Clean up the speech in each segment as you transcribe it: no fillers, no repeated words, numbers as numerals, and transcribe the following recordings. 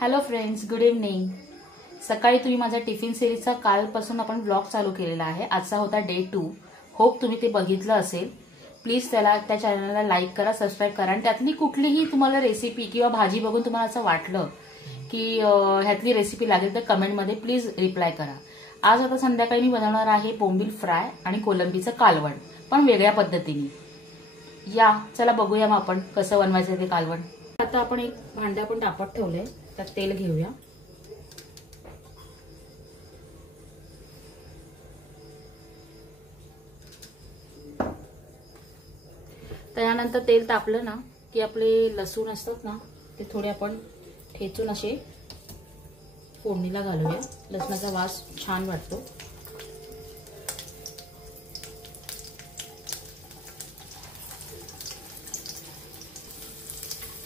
Hello friends, good evening. सकाळी तुम्ही माझ्या टिफिन सिरीजचा कालपासून आपण ब्लॉग चालू केलेला आहे। आजचा होता डे 2। होप तुम्ही ते बघितलं असेल। प्लीज त्या चॅनलला लाईक करा, सबस्क्राईब करा आणि त्यातली कुठलीही तुम्हाला रेसिपी किंवा भाजी बघून तुम्हाला असं वाटलं की ह्यातली रेसिपी लागेल तर कमेंटमध्ये प्लीज रिप्लाय करा। आज आता संध्याकाळी मी बनवणार आहे बोंबील फ्राय आणि कोलंबीचं कालवण, पण वेगळ्या पद्धतीने। या चला बघूया मग आपण कसं बनवायचं ते कालवण। आता आपण एक भांडं आपण तापत ठेवलंय, त्यात तेल घेऊया। त्यानंतर तेल तापलं ना की आपले लसूण असतात ना ते थोडे आपण ठेचून असे फोडणीला घालूया। लसणाचा वास छान वाटतो।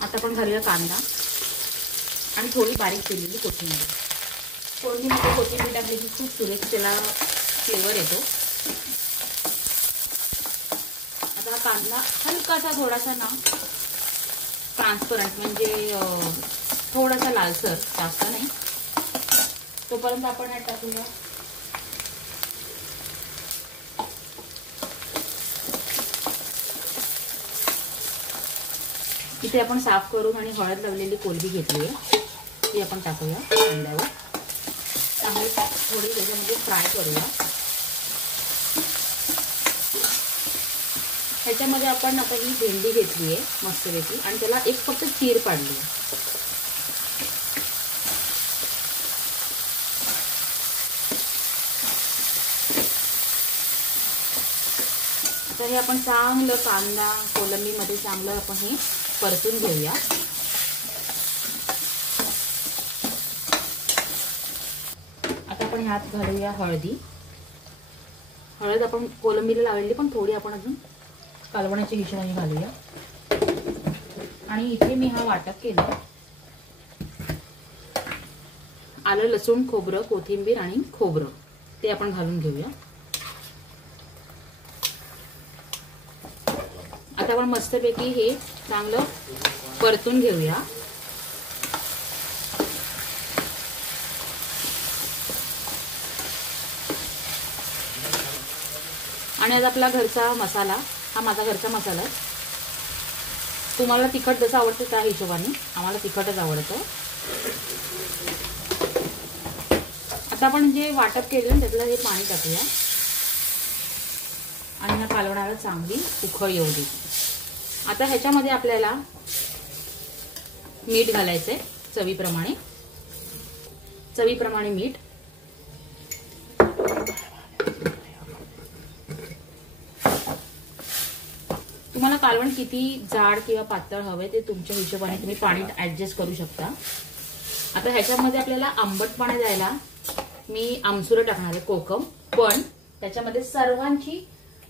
आता आपण घालूया कांदा आणि थोडी बारीक चिरलेली कोथिंबीर। फोडणीमध्ये कोथिंबीर टाकली की खूप सुरेख त्याला फ्लेवर येतो। आता कांदा हलकासा थोडासा ना ट्रान्सपरंट म्हणजे थोडासा लालसर, जास्त नाही, तोपर्यंत आपण यात टाकूया इथे आपण साफ करून आणि हळद लावलेली कोलंबी घेतली आहे, ती आपण टाकूया कांद्यावर। चांगली थोडी त्याच्यामध्ये फ्राय करूया। ह्याच्यामध्ये आपण आता ही भेंडी घेतली आहे मस्तपैकी आणि त्याला एक फक्त चीर पाडली। तर हे आपण चांगलं कांदा कोलंबीमध्ये चांगलं आपण हे परतून घेऊया। आता आपण ह्यात घालूया हळदी। हळद आपण कोलंबीला लावलेली, पण थोडी आपण अजून कालवणाच्या हिशोबाने घालूया। आणि इथे मी हा वाटप केला, आलं लसूण खोबरं कोथिंबीर आणि खोबरं ते आपण घालून घेऊया। आता आपण मस्तपैकी हे चांगलं परतून घेऊया। आणि आज आपला घरचा मसाला, हा माझा घरचा मसाला आहे। तुम्हाला तिखट जसं आवडतं त्या हिशोबाने, आम्हाला तिखटच आवडतं। आता आपण जे वाटप केलं त्यातलं हे पाणी टाकूया आणि ह्या कालवणाला चांगली उकळ येऊ दे। आता ह्याच्यामध्ये आपल्याला मीठ घालायचंय चवीप्रमाणे मीठ। तुम्हाला कालवण किती जाड किंवा पातळ हवे ते तुमच्या हिशोबाने तुम्ही पाणी ऍडजस्ट करू शकता। आता ह्याच्यामध्ये आपल्याला आंबटपणा द्यायला मी आमसुरं टाकणार आहे, कोकम, पण त्याच्यामध्ये सर्वांची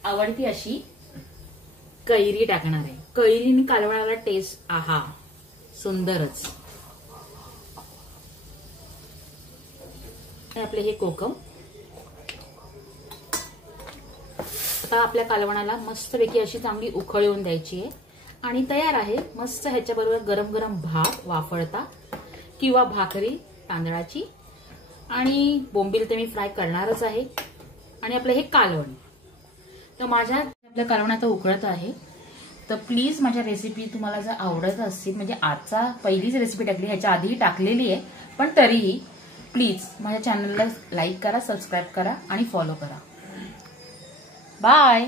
आवडती अशी कैरी टाकणार आहे। कैरीने कालवणाला टेस्ट आहा सुंदरच। आपले हे कोकम। आता आपल्या कालवणाला मस्तपैकी अशी चांगली उकळ येऊन द्यायची आहे आणि तयार आहे मस्त। ह्याच्याबरोबर गरम गरम भात वाफळता किंवा भाकरी तांदळाची, आणि बोंबील ते मी फ्राय करणारच आहे, आणि आपलं हे कालवण। तर आपल्या कालवण आता उकळत आहे, तर प्लीज माझ्या रेसिपी तुम्हाला जर आवडत असतील, म्हणजे आजचा पहिलीच रेसिपी टाकली, ह्याच्या आधीही टाकलेली आहे, पण तरीही प्लीज माझ्या चॅनलला लाईक करा, सबस्क्राईब करा आणि फॉलो करा। बाय।